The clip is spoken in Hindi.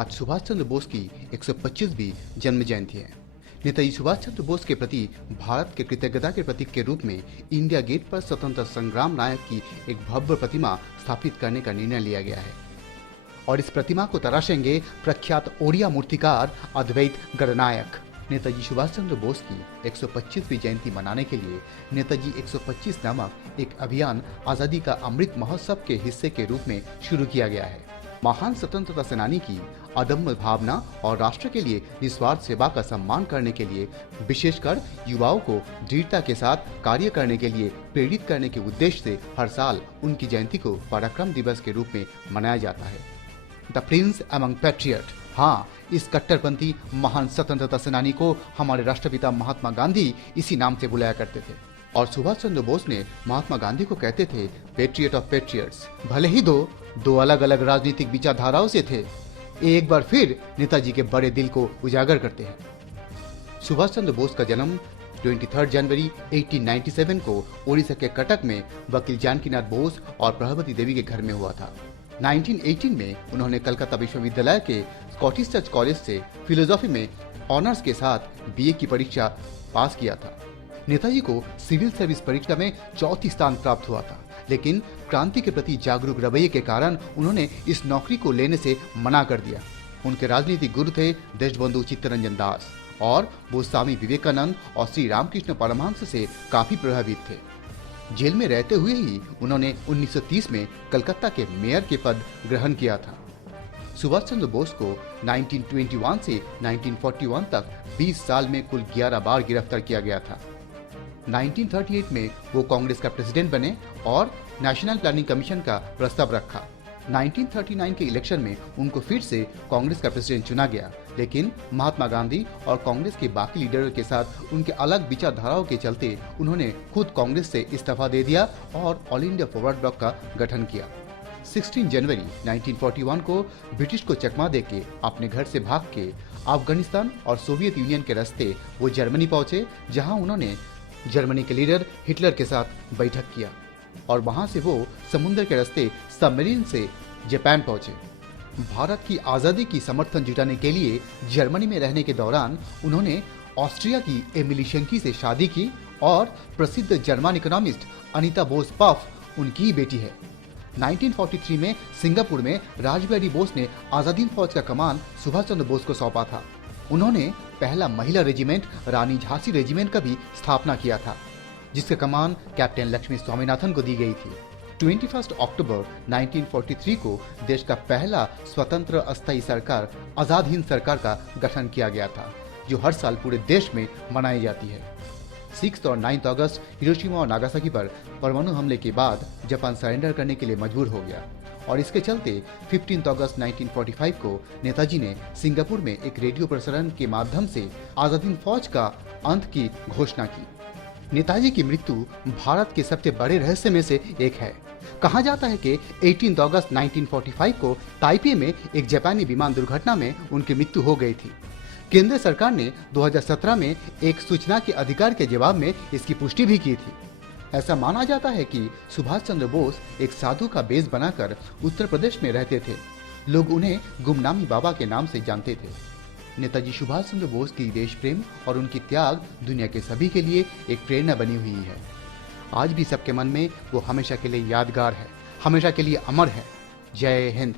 आज सुभाष चंद्र बोस की 125वीं जन्म जयंती है। नेताजी सुभाष चंद्र बोस के प्रति भारत के कृतज्ञता के प्रतीक के रूप में इंडिया गेट पर स्वतंत्रता संग्राम नायक की एक भव्य प्रतिमा स्थापित करने का निर्णय लिया गया है और इस प्रतिमा को तराशेंगे प्रख्यात ओडिया मूर्तिकार अद्वैत गणनायक। नेताजी सुभाष चंद्र बोस की 125वीं जयंती मनाने के लिए नेताजी 125 नामक एक अभियान आजादी का अमृत महोत्सव के हिस्से के रूप में शुरू किया गया है। महान स्वतंत्रता सेनानी की अदम्य भावना और राष्ट्र के लिए निस्वार्थ सेवा का सम्मान करने के लिए विशेषकर युवाओं को दृढ़ता के साथ कार्य करने के लिए प्रेरित करने के उद्देश्य से हर साल उनकी जयंती को पराक्रम दिवस के रूप में मनाया जाता है। द प्रिंस अमंग पैट्रियट, हाँ, इस कट्टरपंथी महान स्वतंत्रता सेनानी को हमारे राष्ट्रपिता महात्मा गांधी इसी नाम से बुलाया करते थे और सुभाष चंद्र बोस ने महात्मा गांधी को कहते थे पेट्रियट ऑफ पेट्रियट्स। भले ही दो अलग अलग राजनीतिक विचारधाराओं से थे, एक बार फिर नेताजी के बड़े दिल को उजागर करते हैं। सुभाष चंद्र बोस का जन्म 23 जनवरी 1897 को ओडिशा के कटक में वकील जानकीनाथ बोस और प्रभावती देवी के घर में हुआ था। 1918 में उन्होंने कलकत्ता विश्वविद्यालय के स्कॉटिश चर्च कॉलेज से फिलोसॉफी में ऑनर्स के साथ बीए की परीक्षा पास किया था। नेताजी को सिविल सर्विस परीक्षा में चौथी स्थान प्राप्त हुआ था, लेकिन क्रांति के प्रति जागरूक रवैये के कारण उन्होंने इस नौकरी को लेने से मना कर दिया। उनके राजनीतिक गुरु थे देशबंधु चित्तरंजन दास और वो स्वामी विवेकानंद और श्री रामकृष्ण परमहंस से काफी प्रभावित थे। जेल में रहते हुए ही उन्होंने 1930 में कलकत्ता के मेयर के पद ग्रहण किया था। सुभाष चंद्र बोस को 1921 से 1941 तक 20 साल में कुल 11 बार गिरफ्तार किया गया था। 1938 में वो कांग्रेस का प्रेसिडेंट बने और नेशनल प्लानिंग कमीशन का प्रस्ताव रखा। 1939 के इलेक्शन में उनको फिर से कांग्रेस का प्रेसिडेंट चुना गया, लेकिन महात्मा गांधी और कांग्रेस के बाकी लीडरों के साथ उनके अलग विचारधाराओं के चलते उन्होंने खुद कांग्रेस से इस्तीफा दे दिया और ऑल इंडिया फॉरवर्ड ब्लॉक का गठन किया। 16 जनवरी 1941 को ब्रिटिश को चकमा देके अपने घर से भाग के अफगानिस्तान और सोवियत यूनियन के रास्ते वो जर्मनी पहुंचे, जहां उन्होंने जर्मनी के लीडर हिटलर के साथ बैठक किया और वहां से वो समुद्र के रास्ते सबमरीन से जापान पहुंचे। भारत की आजादी की समर्थन जुटाने के लिए जर्मनी में रहने के दौरान उन्होंने ऑस्ट्रिया की एमिली शेंकी से शादी की और प्रसिद्ध German economist Anita Bose puff उनकी ही बेटी है। 1943 में सिंगापुर में राजबिहारी बोस ने आजाद हिंद फौज का कमान सुभाष चंद्र बोस को सौंपा था। उन्होंने पहला महिला रेजिमेंट रानी झांसी रेजिमेंट का भी स्थापना किया था, जिसका कमान कैप्टन लक्ष्मी स्वामीनाथन को दी गई थी। 21 अक्टूबर 1943 को देश का पहला स्वतंत्र अस्थायी सरकार आजाद हिंद सरकार का गठन किया गया था, जो हर साल पूरे देश में मनाई जाती है। 6 और 9 अगस्त हिरोशिमा और नागासाकी पर परमाणु हमले के बाद जापान सरेंडर करने के लिए मजबूर हो गया और इसके चलते 15 अगस्त 1945 को नेताजी ने सिंगापुर में एक रेडियो प्रसारण के माध्यम से आजाद हिंद फौज का अंत की घोषणा की। नेताजी की मृत्यु भारत के सबसे बड़े रहस्य में से एक है। कहा जाता है कि 18 अगस्त 1945 को ताइपे में एक जापानी विमान दुर्घटना में उनकी मृत्यु हो गई थी। केंद्र सरकार ने 2017 में एक सूचना के अधिकार के जवाब में इसकी पुष्टि भी की थी। ऐसा माना जाता है कि सुभाष चंद्र बोस एक साधु का बेस बनाकर उत्तर प्रदेश में रहते थे। लोग उन्हें गुमनामी बाबा के नाम से जानते थे। नेताजी सुभाष चंद्र बोस की देश प्रेम और उनकी त्याग दुनिया के सभी के लिए एक प्रेरणा बनी हुई है। आज भी सबके मन में वो हमेशा के लिए यादगार है, हमेशा के लिए अमर है। जय हिंद।